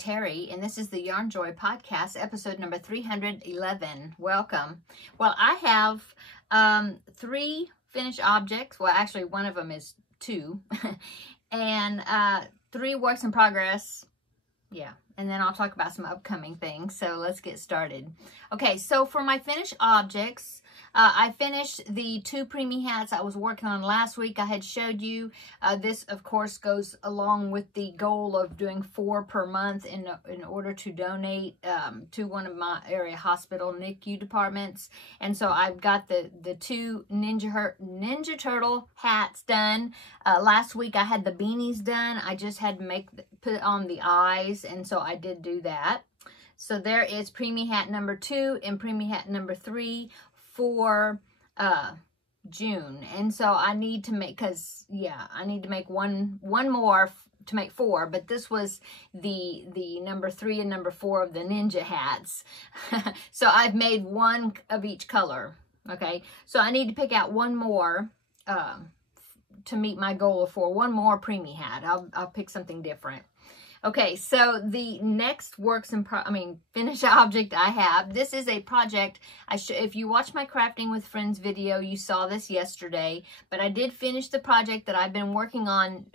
Terri, and this is the Yarn Joy Podcast, episode number 311. Welcome. Well, I have 3 finished objects. Well, actually, one of them is 2. and 3 works in progress. Yeah, and then I'll talk about some upcoming things. So let's get started. Okay, so for my finished objects, I finished the 2 preemie hats I was working on last week. I had showed you. This, of course, goes along with the goal of doing 4 per month in order to donate to one of my area hospital NICU departments. And so I've got the 2 Ninja Turtle hats done. Last week I had the beanies done. I just had to put on the eyes, and so I did do that. So there is preemie hat number 2 and preemie hat number 3 for June. And so I need to make, I need to make one more to make 4, but this was the number 3 and number 4 of the ninja hats. So I've made 1 of each color. Okay, so I need to pick out 1 more to meet my goal of 4. 1 more preemie hat. I'll pick something different. Okay, so the next finished object I have, this is a project, if you watch my Crafting with Friends video, you saw this yesterday, but I did finish the project that I've been working on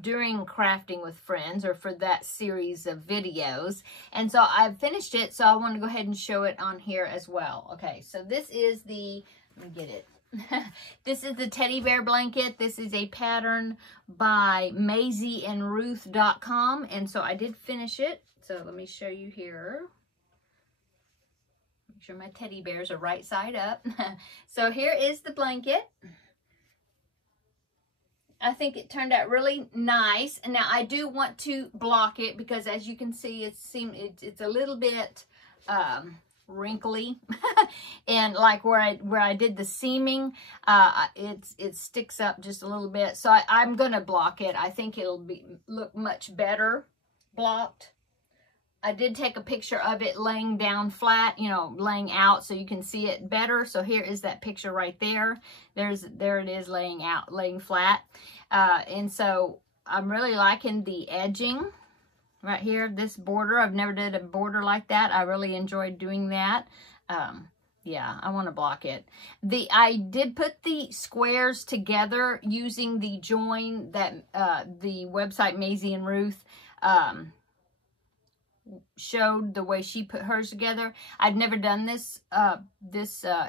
during Crafting with Friends, or for that series of videos, and so I've finished it, so I want to go ahead and show it on here as well. Okay, so this is the, let me get it. This is the teddy bear blanket. This is a pattern by MaisieandRuth.com, and so I did finish it. So let me show you here. Make sure my teddy bears are right side up. So here is the blanket. I think it turned out really nice. And now I do want to block it because, as you can see, it's a little bit wrinkly, and like where I did the seaming, it sticks up just a little bit. So I'm gonna block it. I think it'll look much better blocked. I did take a picture of it laying down flat, laying out, so you can see it better. So here is that picture right there. There it is laying flat. And so I'm really liking the edging right here, this border. I've never did a border like that. I really enjoyed doing that. Yeah, I want to block it. I did put the squares together using the join that the website Maisie and Ruth showed the way she put hers together. I'd never done this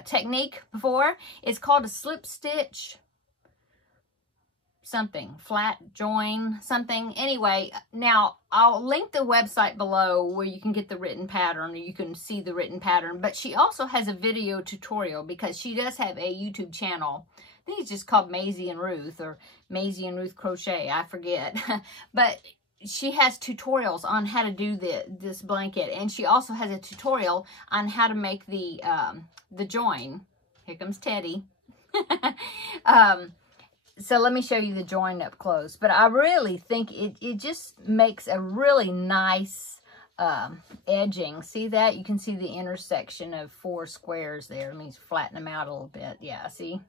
technique before. It's called a slip stitch something, flat join something. Anyway, now I'll link the website below where you can get the written pattern, or you can see the written pattern, but she also has a video tutorial because she does have a YouTube channel. I think it's just called Maisie and Ruth, or Maisie and Ruth Crochet, I forget. But she has tutorials on how to do this blanket, and she also has a tutorial on how to make the join. Here comes Teddy. So let me show you the join up close. But I really think it just makes a really nice edging. See that? You can see the intersection of 4 squares there. Let me flatten them out a little bit. Yeah, see?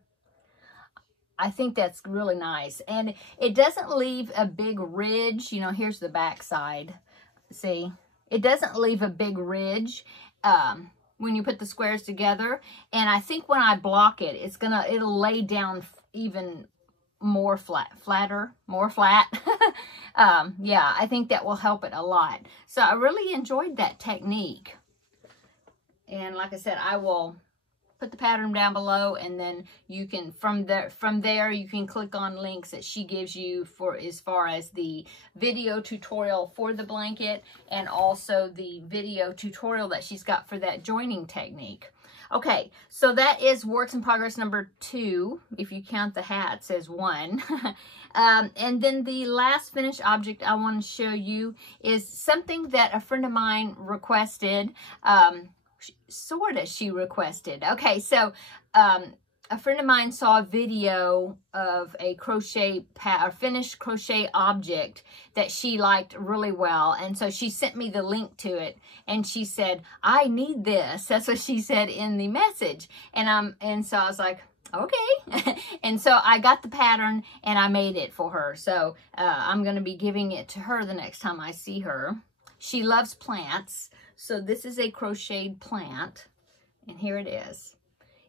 I think that's really nice. And it doesn't leave a big ridge. Here's the back side. See? It doesn't leave a big ridge when you put the squares together. And I think when I block it, it'll lay down even more flat. Yeah, I think that will help it a lot. So I really enjoyed that technique. And like I said, I will put the pattern down below, and then you can, from there you can click on links that she gives you for as far as the video tutorial for the blanket, and also the video tutorial that she's got for that joining technique. Okay, so that is works in progress number 2, if you count the hats as 1. And then the last finished object I want to show you is something that a friend of mine requested. She requested. Okay, so a friend of mine saw a video of a finished crochet object that she liked really well, and so she sent me the link to it, and she said, "I need this." That's what she said in the message, and so I was like, okay. And so I got the pattern and I made it for her. So I'm going to be giving it to her the next time I see her. she loves plants. So this is a crocheted plant, and here it is.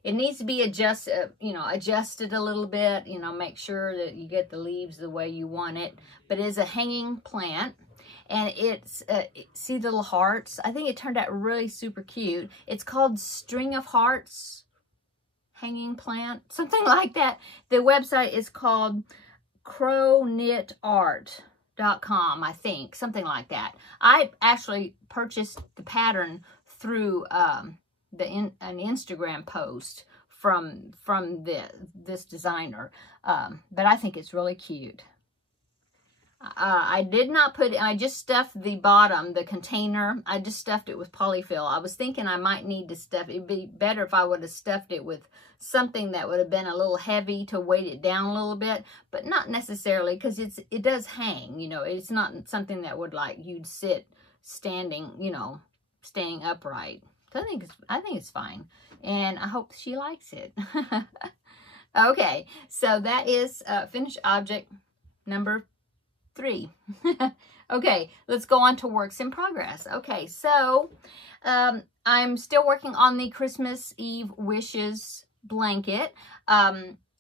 It needs to be adjusted a little bit, make sure that you get the leaves the way you want it. But it is a hanging plant, and it's, see the little hearts? I think it turned out really super cute. It's called String of Hearts hanging plant, something like that. The website is called crowknitart.com, I think, something like that. I actually purchased the pattern through an Instagram post from this designer, but I think it's really cute. I did not put, I just stuffed the bottom, the container, I just stuffed it with polyfill. I was thinking I might need to stuff, it'd be better if I would have stuffed it with something that would have been a little heavy to weight it down a little bit, but not necessarily, because it does hang, it's not something that would, like, you'd sit standing, standing upright. So I think it's fine, and I hope she likes it. Okay, so that is finished object number 3. Okay, let's go on to works in progress. Okay, so I'm still working on the Christmas Eve Wishes blanket.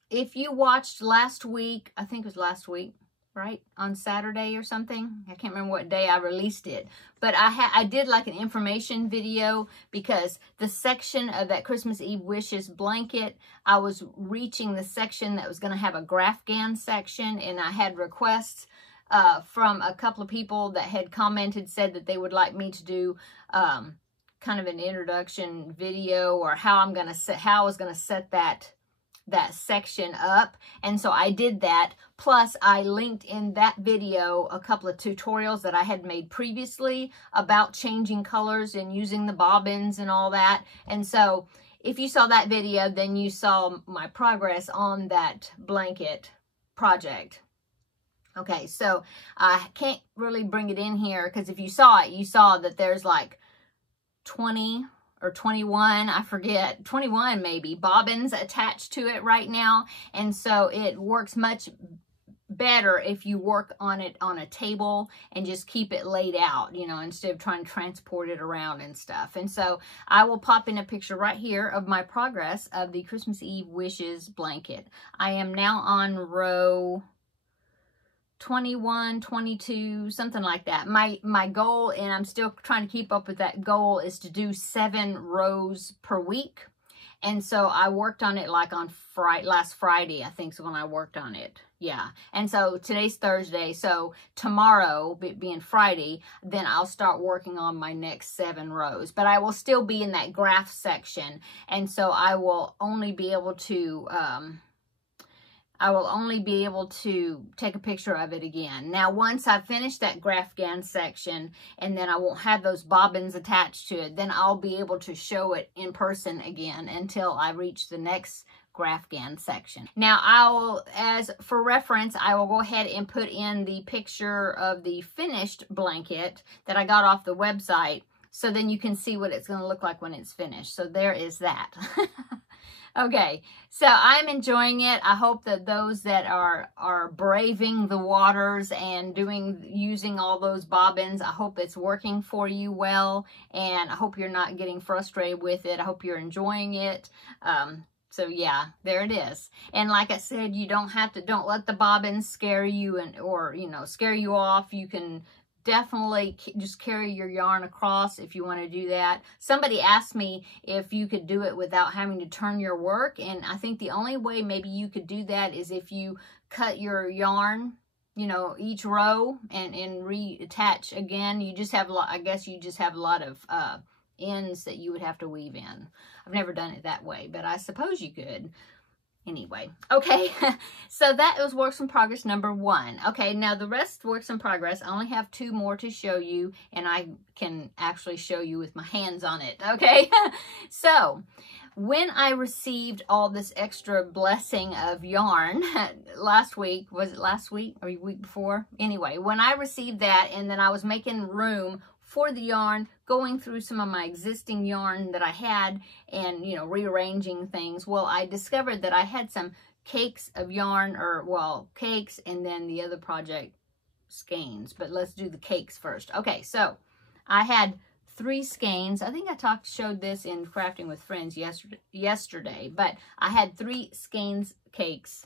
If you watched last week, I think it was last week, right? On Saturday or something. I can't remember what day I released it. But I did like an information video, because the section of that Christmas Eve Wishes blanket, I was reaching the section that was going to have a Grafghan section, and I had requests from a couple of people that had commented, said that they would like me to do kind of an introduction video, or how I was going to set that section up. And so I did that. Plus I linked in that video a couple of tutorials that I had made previously about changing colors and using the bobbins and all that. And so if you saw that video, then you saw my progress on that blanket project. Okay, so I can't really bring it in here, because if you saw it, you saw that there's like 20 or 21, I forget, 21 maybe, bobbins attached to it right now. And so it works much better if you work on it on a table and just keep it laid out, instead of trying to transport it around and stuff. And so I will pop in a picture right here of my progress of the Christmas Eve Wishes blanket. I am now on row 21, 22, something like that. My goal, and I'm still trying to keep up with that goal, is to do 7 rows per week. And so I worked on it like on last Friday, I think, is when I worked on it. Yeah. And so today's Thursday. So tomorrow, being Friday, then I'll start working on my next 7 rows. But I will still be in that graph section. And so I will only be able to take a picture of it again. Now, once I finish that Grafghan section, and then I won't have those bobbins attached to it, then I'll be able to show it in person again until I reach the next Grafghan section. Now, as for reference, I will go ahead and put in the picture of the finished blanket that I got off the website, so then you can see what it's going to look like when it's finished. So there is that. Okay, so I'm enjoying it. I hope that those that are braving the waters and using all those bobbins, I hope it's working for you well, and I hope you're not getting frustrated with it. I hope you're enjoying it. So yeah, there it is. And like I said, you don't let the bobbins scare you or scare you off. You can definitely just carry your yarn across if you want to do that. Somebody asked me if you could do it without having to turn your work, and I think the only way maybe you could do that is if you cut your yarn, each row and reattach again. You just have I guess you just have a lot of ends that you would have to weave in. I've never done it that way, but I suppose you could. Anyway, okay, so that was works in progress number 1. Okay, now the rest works in progress. I only have 2 more to show you, and I can actually show you with my hands on it, okay? So, when I received all this extra blessing of yarn last week, was it last week or the week before? Anyway, when I received that, and then I was making room for the yarn, going through some of my existing yarn that I had and, rearranging things. Well, I discovered that I had some cakes of yarn, cakes, and then the other project, skeins. But let's do the cakes first. Okay, so I had 3 skeins. I think I showed this in Crafting with Friends yesterday, but I had 3 skeins cakes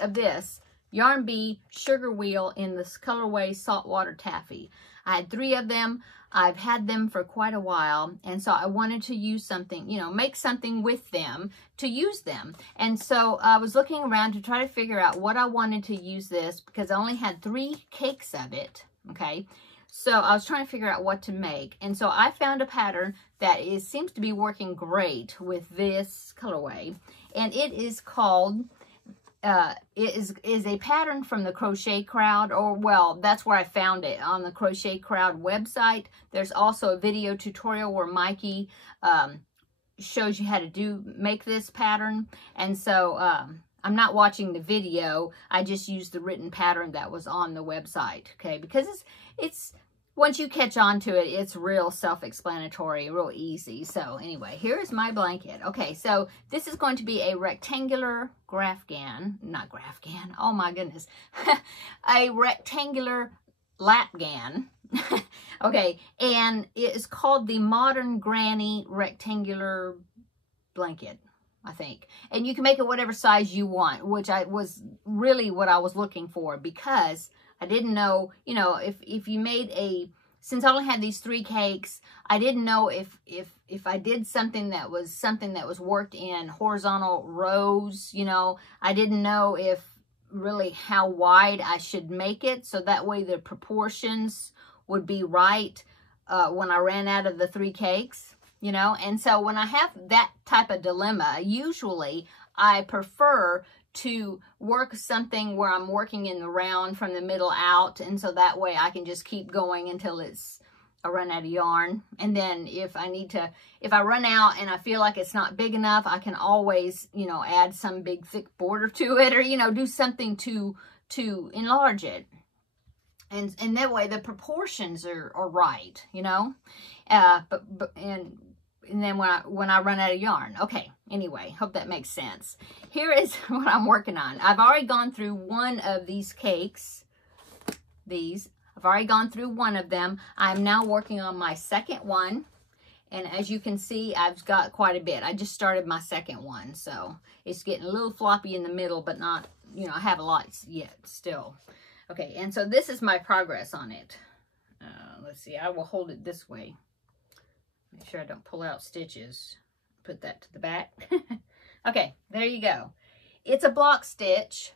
of this Yarn Bee Sugar Wheel in this colorway Saltwater Taffy. I had 3 of them. I've had them for quite a while, and so I wanted to use something, you know, make something with them to use them. And so I was looking around to try to figure out what I wanted to use this, because I only had 3 cakes of it, okay? So I was trying to figure out what to make, and so I found a pattern that seems to be working great with this colorway, and it is called is a pattern from the Crochet Crowd, or well, that's where I found it, on the Crochet Crowd website. There's also a video tutorial where Mikey shows you how to make this pattern, and so I'm not watching the video. I just used the written pattern that was on the website, okay? Because it's once you catch on to it, it's real self-explanatory, real easy. So anyway, here is my blanket. Okay, so this is going to be a rectangular oh my goodness, a rectangular lapgan. Okay, and it is called the Modern Granny Rectangular Blanket, I think. And you can make it whatever size you want, which was really what I was looking for, because I didn't know, you know, if you made since I only had these 3 cakes, I didn't know if I did something that was worked in horizontal rows, you know. I didn't know really how wide I should make it, so that way the proportions would be right when I ran out of the 3 cakes, you know. And so when I have that type of dilemma, usually I prefer to work something where I'm working in the round from the middle out, and so that way I can just keep going until I run out of yarn. And then if I run out and I feel like it's not big enough, I can always, you know, add some big thick border to it, or, you know, do something to enlarge it. And that way the proportions are right, you know. And then when I run out of yarn. Okay, anyway, hope that makes sense. Here is what I'm working on. I've already gone through one of these cakes. I've already gone through one of them. I'm now working on my second one. And as you can see, I've got quite a bit. I just started my second one, so it's getting a little floppy in the middle, but not, you know, I have a lot yet still. Okay, and so this is my progress on it. Let's see, I will hold it this way. Make sure I don't pull out stitches. Put that to the back. Okay, there you go. It's a block stitch.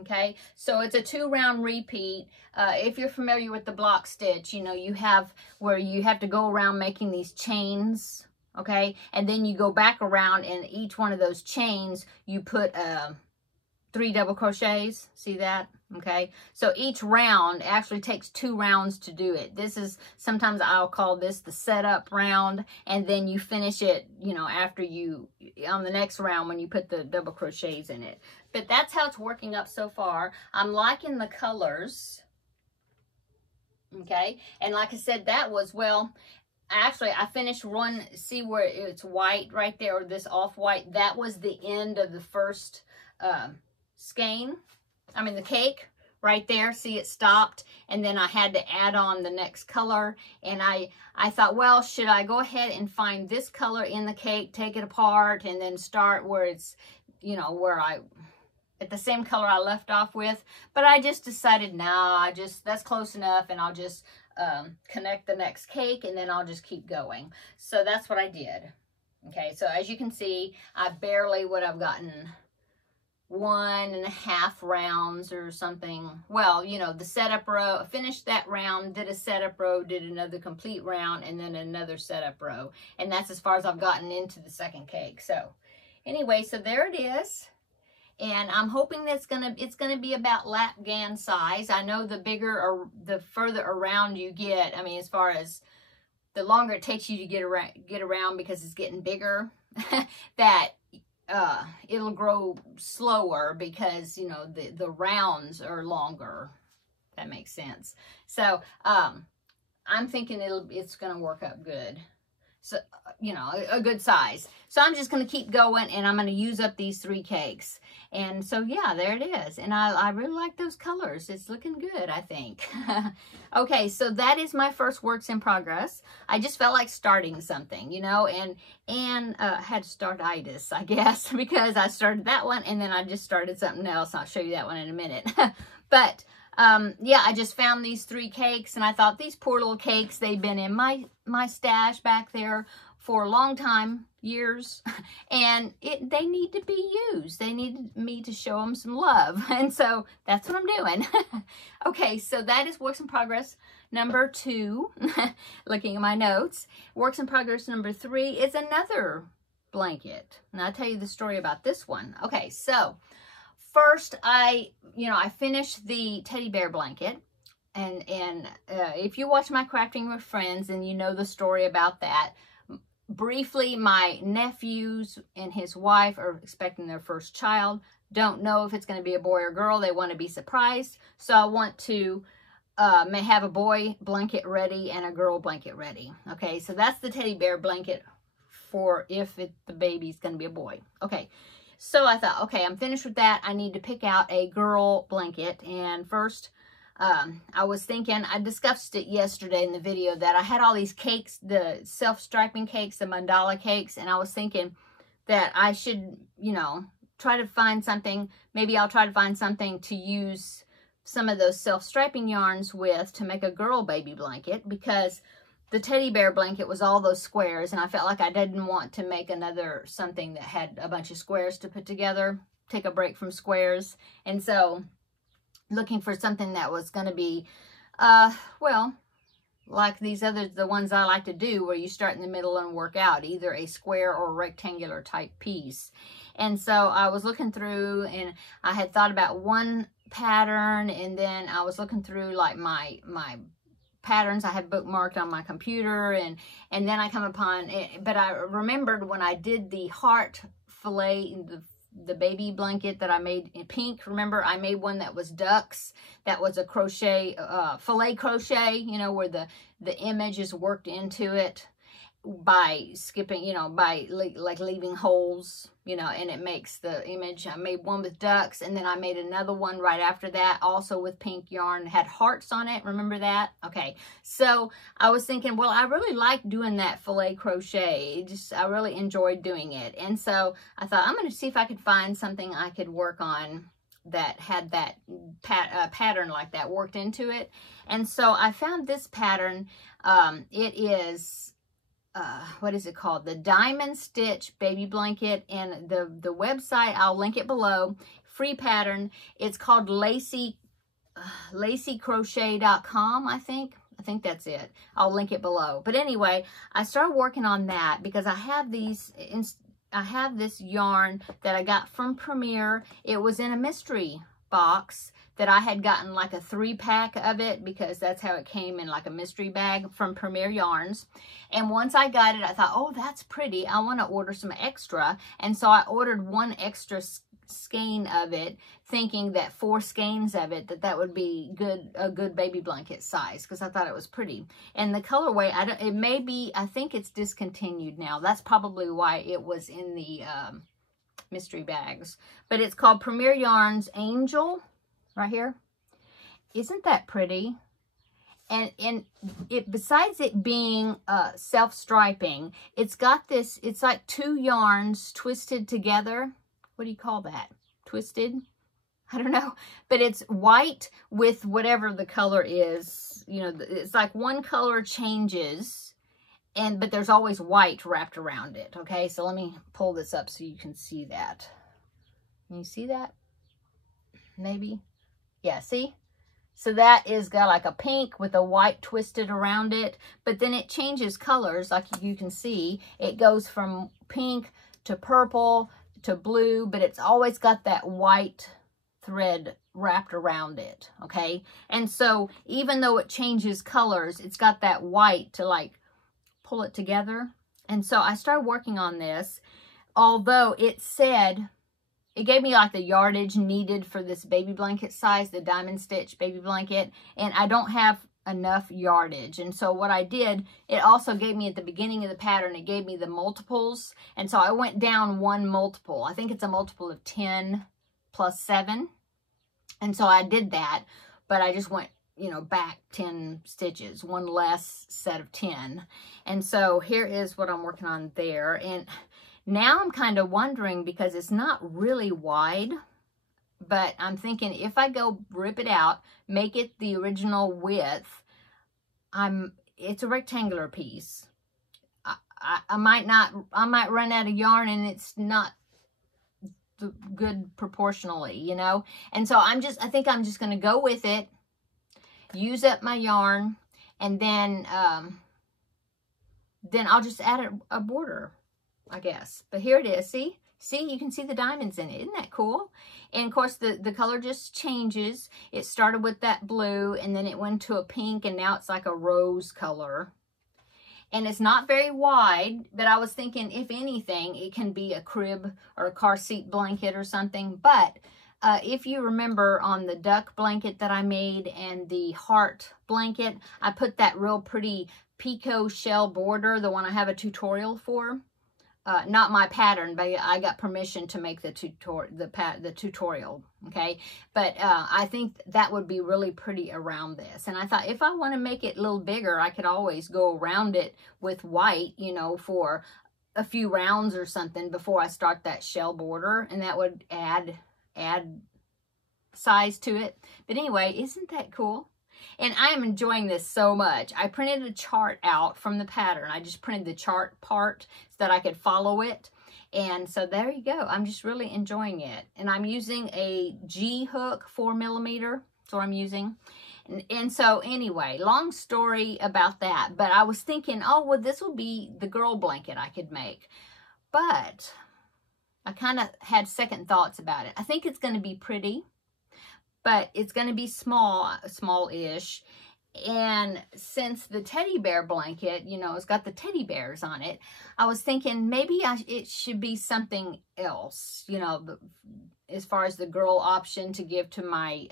Okay, so it's a 2 round repeat. If you're familiar with the block stitch, you know, you have where you have to go around making these chains. Okay, and then you go back around, and each one of those chains you put 3 double crochets. See that? Okay, so each round actually takes 2 rounds to do it. This is, sometimes I'll call this the setup round, and then you finish it, you know, after on the next round when you put the double crochets in it. But that's how it's working up so far. I'm liking the colors. Okay, and like I said, that was, well, actually I finished one, see where it's white right there, or this off-white, that was the end of the first skein. I mean the cake right there. See, it stopped, and then I had to add on the next color, and I thought, well, should I go ahead and find this color in the cake, take it apart, and then start where it's, you know, at the same color I left off with? But I just decided, nah, that's close enough, and I'll just connect the next cake, and then I'll just keep going. So that's what I did. Okay, so as you can see, I've gotten 1.5 rounds or something. Well, you know, the setup row, finished that round, did a setup row, did another complete round, and then another setup row. And that's as far as I've gotten into the second cake. So anyway, so there it is. And I'm hoping that's it's gonna be about lapgan size. I know the bigger or the further around you get, I mean, as far as the longer it takes you to get around because it's getting bigger, that it'll grow slower because, you know, the rounds are longer. That makes sense. So I'm thinking it's gonna work up good. So, you know, a good size. So I'm just going to keep going, and I'm going to use up these 3 cakes. And so, yeah, there it is. And I really like those colors. It's looking good, I think. Okay, so that is my first works in progress. I just felt like starting something, you know, and had start-itis, I guess, because I started that one, and then I just started something else. I'll show you that one in a minute. But yeah, I just found these 3 cakes, and I thought, these poor little cakes, they've been in my stash back there for a long time, years, and they need to be used. They need me to show them some love, and so that's what I'm doing. Okay, so that is works in progress number 2. Looking at my notes, works in progress number 3 is another blanket, and I'll tell you the story about this one. Okay, so first, I finished the teddy bear blanket, and if you watch my Crafting with Friends, then you know the story about that. Briefly, my nephews and his wife are expecting their first child. Don't know if it's going to be a boy or girl. They want to be surprised, so I want to may have a boy blanket ready and a girl blanket ready. Okay, so that's the teddy bear blanket for if the baby's going to be a boy. Okay. So I thought, okay, I'm finished with that. I need to pick out a girl blanket. And first, I was thinking, I discussed it yesterday in the video, that I had all these cakes, the self-striping cakes, the mandala cakes, and I was thinking that I should, you know, try to find something. Maybe I'll try to find something to use some of those self-striping yarns with to make a girl baby blanket, because the teddy bear blanket was all those squares, and I felt like I didn't want to make another something that had a bunch of squares to put together, take a break from squares. And so looking for something that was going to be, well, like these others, the ones I like to do, where you start in the middle and work out, either a square or rectangular type piece. And so I was looking through, and I had thought about one pattern, and then I was looking through like my patterns I had bookmarked on my computer, and then I come upon it. But I remembered when I did the heart fillet, the baby blanket that I made in pink. Remember, I made one that was ducks, that was a crochet, fillet crochet, you know, where the image is worked into it by skipping, you know, by like leaving holes, you know, and it makes the image. I made one with ducks, and then I made another one right after that, also with pink yarn, had hearts on it. Remember that? Okay, so I was thinking, well, I really like doing that fillet crochet. I really enjoyed doing it, and so I thought, I'm going to see if I could find something I could work on that had that pattern like that worked into it. And so I found this pattern. It is what is it called? The Diamond Stitch Baby Blanket, and the website, I'll link it below. Free pattern. It's called lacycrochet.com, I think. I think that's it. I'll link it below. But anyway, I started working on that because I have this yarn that I got from Premier. It was in a mystery box that I had gotten like a 3-pack of it, because that's how it came in, like a mystery bag from Premier Yarns. And once I got it, I thought, oh, that's pretty. I want to order some extra. And so I ordered 1 extra skein of it, thinking that 4 skeins of it, that would be a good baby blanket size, because I thought it was pretty. And the colorway, it may be, I think it's discontinued now. That's probably why it was in the mystery bags. But it's called Premier Yarns Angel. Right here. Isn't that pretty? And it, besides it being self-striping, it's got this, it's like 2 yarns twisted together. What do you call that? Twisted? I don't know. But it's white with whatever the color is. You know, it's like one color changes, but there's always white wrapped around it. Okay, so let me pull this up so you can see that. Can you see that? Maybe? Yeah, see? So that is got like a pink with a white twisted around it, but then it changes colors, like you can see. It goes from pink to purple to blue, but it's always got that white thread wrapped around it, okay? And so even though it changes colors, it's got that white to like pull it together. And so I started working on this, although it said, it gave me like the yardage needed for this baby blanket size, the Diamond Stitch baby blanket. And I don't have enough yardage. And so what I did, it also gave me at the beginning of the pattern, it gave me the multiples. And so I went down one multiple. I think it's a multiple of 10 plus 7. And so I did that, but I just went, you know, back 10 stitches, one less set of 10. And so here is what I'm working on there. And now I'm kind of wondering, because it's not really wide, but I'm thinking if I go rip it out, make it the original width, it's a rectangular piece. I might run out of yarn and it's not good proportionally, you know? And so I think I'm just going to go with it, use up my yarn, and then I'll just add a border, I guess. But here it is. See, you can see the diamonds in it. Isn't that cool? And of course, the color just changes. It started with that blue, and then it went to a pink, and now it's like a rose color. And it's not very wide, but I was thinking, if anything, it can be a crib or a car seat blanket or something. But if you remember on the duck blanket that I made and the heart blanket, I put that real pretty picot shell border, the one I have a tutorial for. Not my pattern, but I got permission to make the tutorial, okay? But I think that would be really pretty around this. And I thought if I want to make it a little bigger, I could always go around it with white, you know, for a few rounds or something before I start that shell border, and that would add size to it. But anyway, isn't that cool? And I am enjoying this so much. I printed a chart out from the pattern. I just printed the chart part so that I could follow it. And so there you go. I'm just really enjoying it. And I'm using a G hook, 4mm. That's what I'm using. And so anyway, long story about that. But I was thinking, oh, well, this will be the girl blanket I could make. But I kind of had second thoughts about it. I think it's going to be pretty, but it's going to be small-ish. And since the teddy bear blanket, you know, it's got the teddy bears on it, I was thinking maybe it should be something else, you know, as far as the girl option to give to my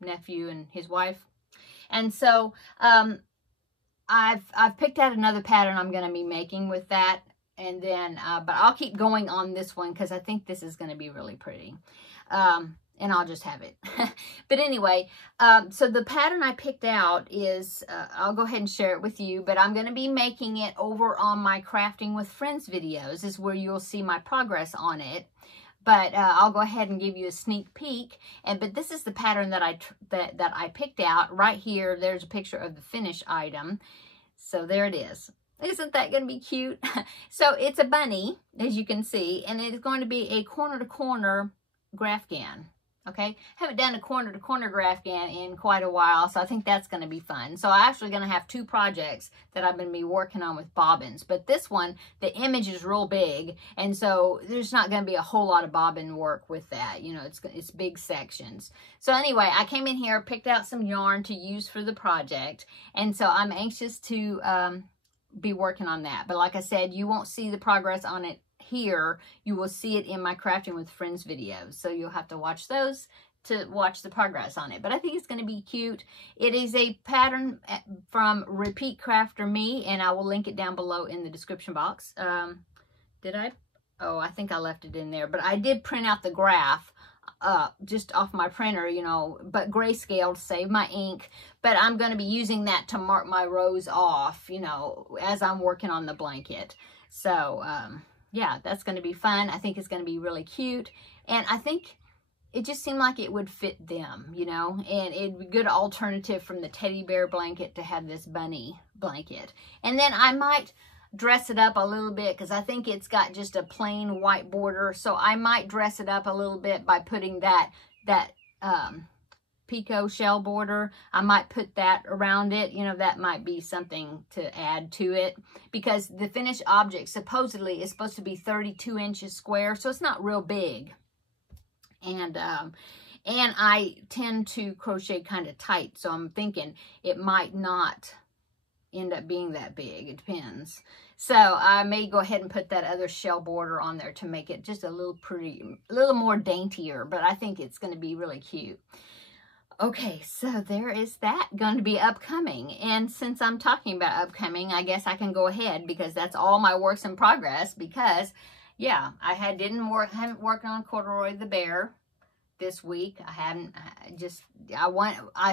nephew and his wife. And so I've picked out another pattern I'm going to be making with that. And then, but I'll keep going on this one because I think this is going to be really pretty. And I'll just have it. But anyway, so the pattern I picked out is, I'll go ahead and share it with you, but I'm going to be making it over on my Crafting with Friends videos, is where you'll see my progress on it. But I'll go ahead and give you a sneak peek. But this is the pattern that I picked out. Right here, there's a picture of the finished item. So there it is. Isn't that going to be cute? So it's a bunny, as you can see, and it's going to be a corner-to-corner grafgan. Okay, haven't done a corner-to-corner grafgan in quite a while, so I think that's going to be fun. So I'm actually going to have two projects that I'm going to be working on with bobbins. But this one, the image is real big, and so there's not going to be a whole lot of bobbin work with that. You know, it's big sections. So anyway, I came in here, picked out some yarn to use for the project, and so I'm anxious to be working on that. But like I said, you won't see the progress on it here. You will see it in my Crafting with Friends videos, so you'll have to watch those to watch the progress on it. But I think it's going to be cute. It is a pattern from Repeat Crafter Me, and I will link it down below in the description box. Did I? Oh, I think I left it in there, but I did print out the graph just off my printer, you know, but grayscale to save my ink. But I'm going to be using that to mark my rows off, you know, as I'm working on the blanket. So yeah, that's going to be fun. I think it's going to be really cute. And I think it just seemed like it would fit them, you know. And it'd be a good alternative from the teddy bear blanket to have this bunny blanket. And then I might dress it up a little bit because I think it's got just a plain white border. So I might dress it up a little bit by putting that picot shell border. I might put that around it. You know, that might be something to add to it, because the finished object supposedly is supposed to be 32 inches square, so it's not real big. And I tend to crochet kind of tight, so I'm thinking it might not end up being that big. It depends. So I may go ahead and put that other shell border on there to make it just a little pretty, a little more daintier, but I think it's going to be really cute. Okay, so there is that going to be upcoming. And since I'm talking about upcoming, I guess I can go ahead because that's all my works in progress. Because, yeah, haven't worked on Corduroy the Bear this week. I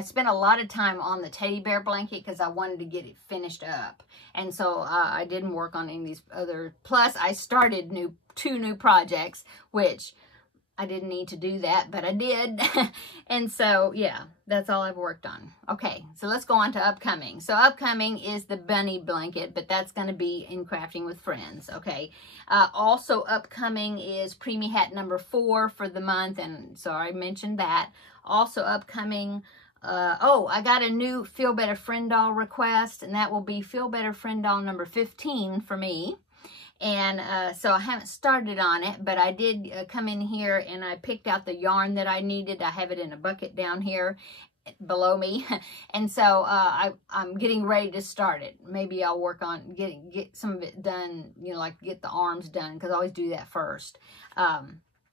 spent a lot of time on the teddy bear blanket because I wanted to get it finished up. And so I didn't work on any of these other, plus I started two new projects, which I didn't need to do that, but I did. And so, yeah, that's all I've worked on. Okay, so let's go on to upcoming. So upcoming is the bunny blanket, but that's going to be in Crafting with Friends, okay? Also upcoming is Preemie Hat number 4 for the month, and so I mentioned that. Also upcoming, I got a new Feel Better Friend Doll request, and that will be Feel Better Friend Doll number 15 for me. And so I haven't started on it, but I did come in here and I picked out the yarn that I needed. I have it in a bucket down here below me. And so I'm getting ready to start it. Maybe I'll work on get some of it done, you know, like get the arms done, because I always do that first.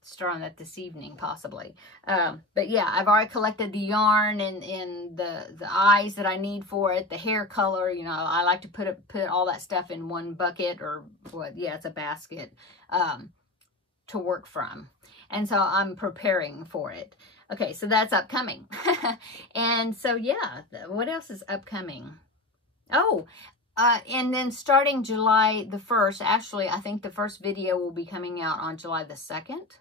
Start on that this evening possibly. But yeah, I've already collected the yarn and the eyes that I need for it, the hair color. You know, I like to put all that stuff in one bucket, or what? Yeah, it's a basket to work from. And so I'm preparing for it. Okay, so that's upcoming. And so yeah, what else is upcoming? Oh, and then starting July the 1st, actually, I think the first video will be coming out on July the 2nd.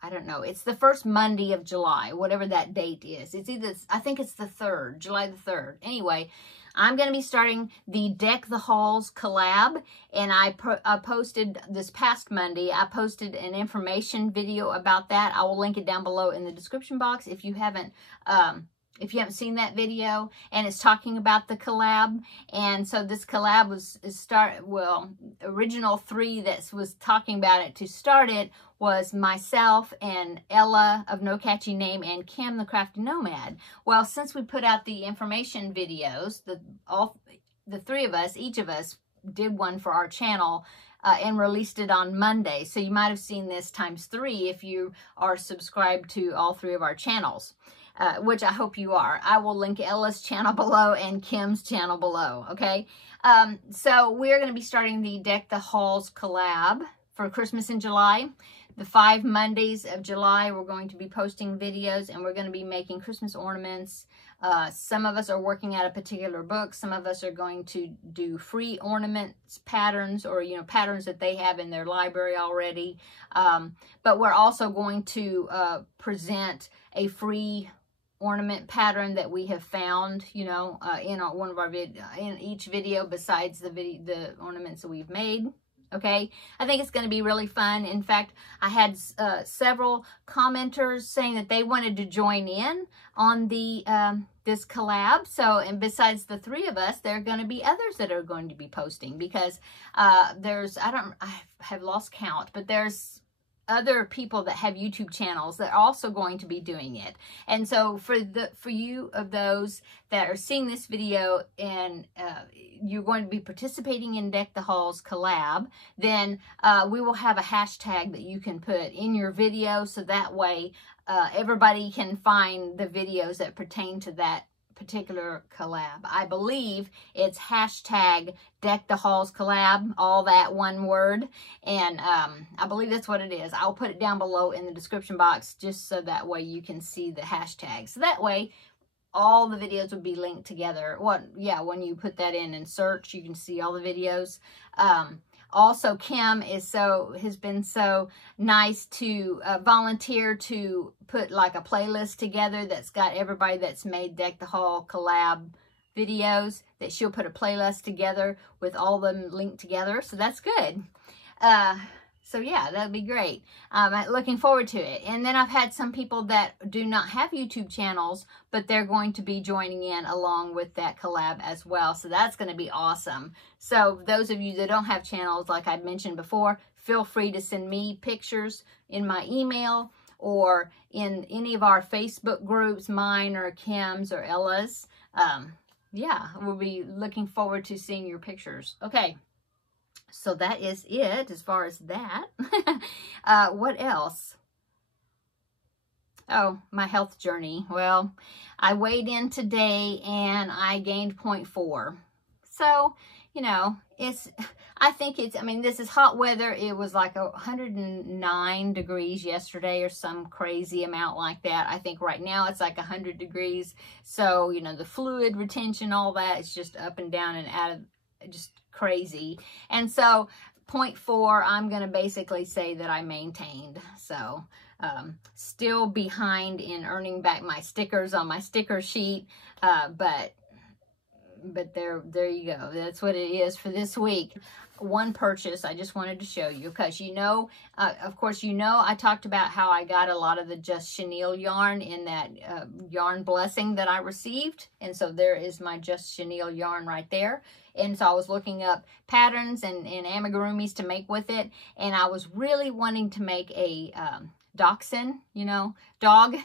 I don't know. It's the first Monday of July, whatever that date is. It's either, I think it's the 3rd, July the 3rd. Anyway, I'm going to be starting the Deck the Halls collab, and I posted this past Monday, I posted an information video about that. I will link it down below in the description box if you haven't seen that video, and it's talking about the collab. And so this collab original 3 that was talking about it to start it was myself and Ella of No Catchy Name and Kim the Crafty Nomad. Well, since we put out the information videos, the 3 of us, each of us did one for our channel, and released it on Monday. So you might have seen this ×3 if you are subscribed to all 3 of our channels. Which I hope you are. I will link Ella's channel below and Kim's channel below, okay? So we're going to be starting the Deck the Halls collab for Christmas in July. The 5 Mondays of July, we're going to be posting videos, and we're going to be making Christmas ornaments. Some of us are working at a particular book. Some of us are going to do free ornaments, patterns, or, you know, patterns that they have in their library already. But we're also going to present a free ornament pattern that we have found, you know, in one of our in each video besides the ornaments that we've made. Okay, I think it's going to be really fun. In fact, I had several commenters saying that they wanted to join in on the this collab. So, and besides the 3 of us, there are going to be others that are going to be posting, because I have lost count, but there's other people that have YouTube channels that are also going to be doing it. And so for you of those that are seeing this video and you're going to be participating in Deck the Halls collab, then we will have a hashtag that you can put in your video, so that way everybody can find the videos that pertain to that particular collab. I believe it's hashtag Deck the Halls collab, all that one word, and I believe that's what it is. I'll put it down below in the description box just so that way you can see the hashtag. So that way all the videos would be linked together. When you put that in and search, you can see all the videos. Also, Kim has been so nice to volunteer to put like a playlist together that's got everybody that's made Deck the Hall collab videos, that she'll put a playlist together with all of them linked together. So that's good. So yeah, that'd be great. I'm looking forward to it. And then I've had some people that do not have YouTube channels, but they're going to be joining in along with that collab as well. So that's going to be awesome. So those of you that don't have channels, like I mentioned before, feel free to send me pictures in my email or in any of our Facebook groups, mine or Kim's or Ella's. Yeah, we'll be looking forward to seeing your pictures. Okay. So that is it as far as that. What else? Oh, my health journey. Well, I weighed in today and I gained 0.4. So, you know, I think I mean, this is hot weather. It was like 109 degrees yesterday or some crazy amount like that. I think right now it's like 100 degrees. So, you know, the fluid retention, all that is just up and down and out of, just crazy. And so 0.4, I'm going to basically say that I maintained. So, still behind in earning back my stickers on my sticker sheet, but there you go. That's what it is for this week. One purchase I just wanted to show you, because you know, of course, you know, I talked about how I got a lot of the Just Chenille yarn in that yarn blessing that I received. And so there is my Just Chenille yarn right there. And so I was looking up patterns and amigurumis to make with it. And I was really wanting to make a dachshund, you know, dog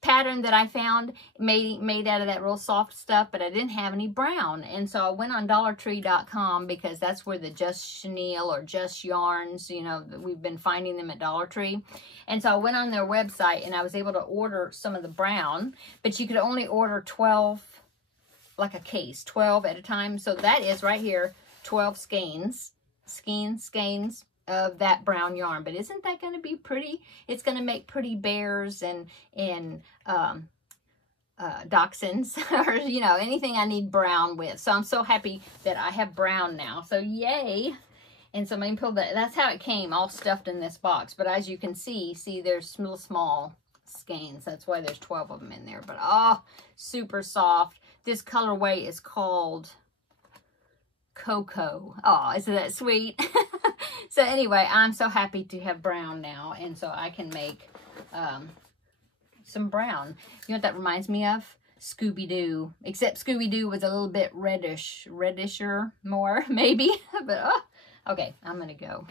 pattern that I found made out of that real soft stuff, but I didn't have any brown. And so I went on DollarTree.com, because that's where the Just Chenille or Just Yarns, you know, we've been finding them at Dollar Tree. And so I went on their website and I was able to order some of the brown, but you could only order 12, like a case, 12 at a time. So that is right here, 12 skeins of that brown yarn. But isn't that going to be pretty? It's going to make pretty bears and dachshunds, or, you know, anything I need brown with. So I'm so happy that I have brown now. So yay. And so I'm going to pull that. That's how it came, all stuffed in this box. But as you can see there's little small skeins. That's why there's 12 of them in there. But oh, super soft. This colorway is called Cocoa. Oh, isn't that sweet? So anyway, I'm so happy to have brown now, and so I can make some brown. You know what that reminds me of? Scooby-Doo. Except Scooby-Doo was a little bit reddisher more, maybe. But okay, I'm gonna go.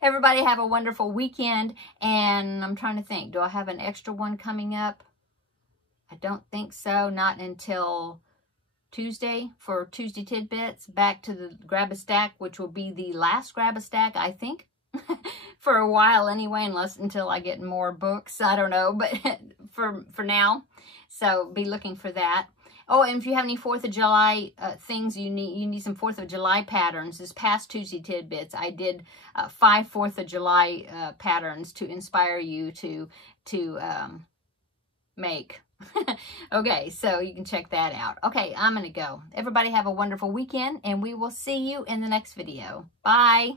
Everybody have a wonderful weekend, and I'm trying to think, do I have an extra one coming up? I don't think so. Not until Tuesday for Tuesday Tidbits. Back to the Grab a Stack, which will be the last Grab a Stack, I think, for a while anyway, until I get more books. I don't know, but for now. So be looking for that. Oh, and if you have any 4th of July things you need some 4th of July patterns. This past Tuesday Tidbits, I did 5 4th of July patterns to inspire you to make. Okay, so you can check that out. Okay, I'm going to go. Everybody have a wonderful weekend, and we will see you in the next video. Bye.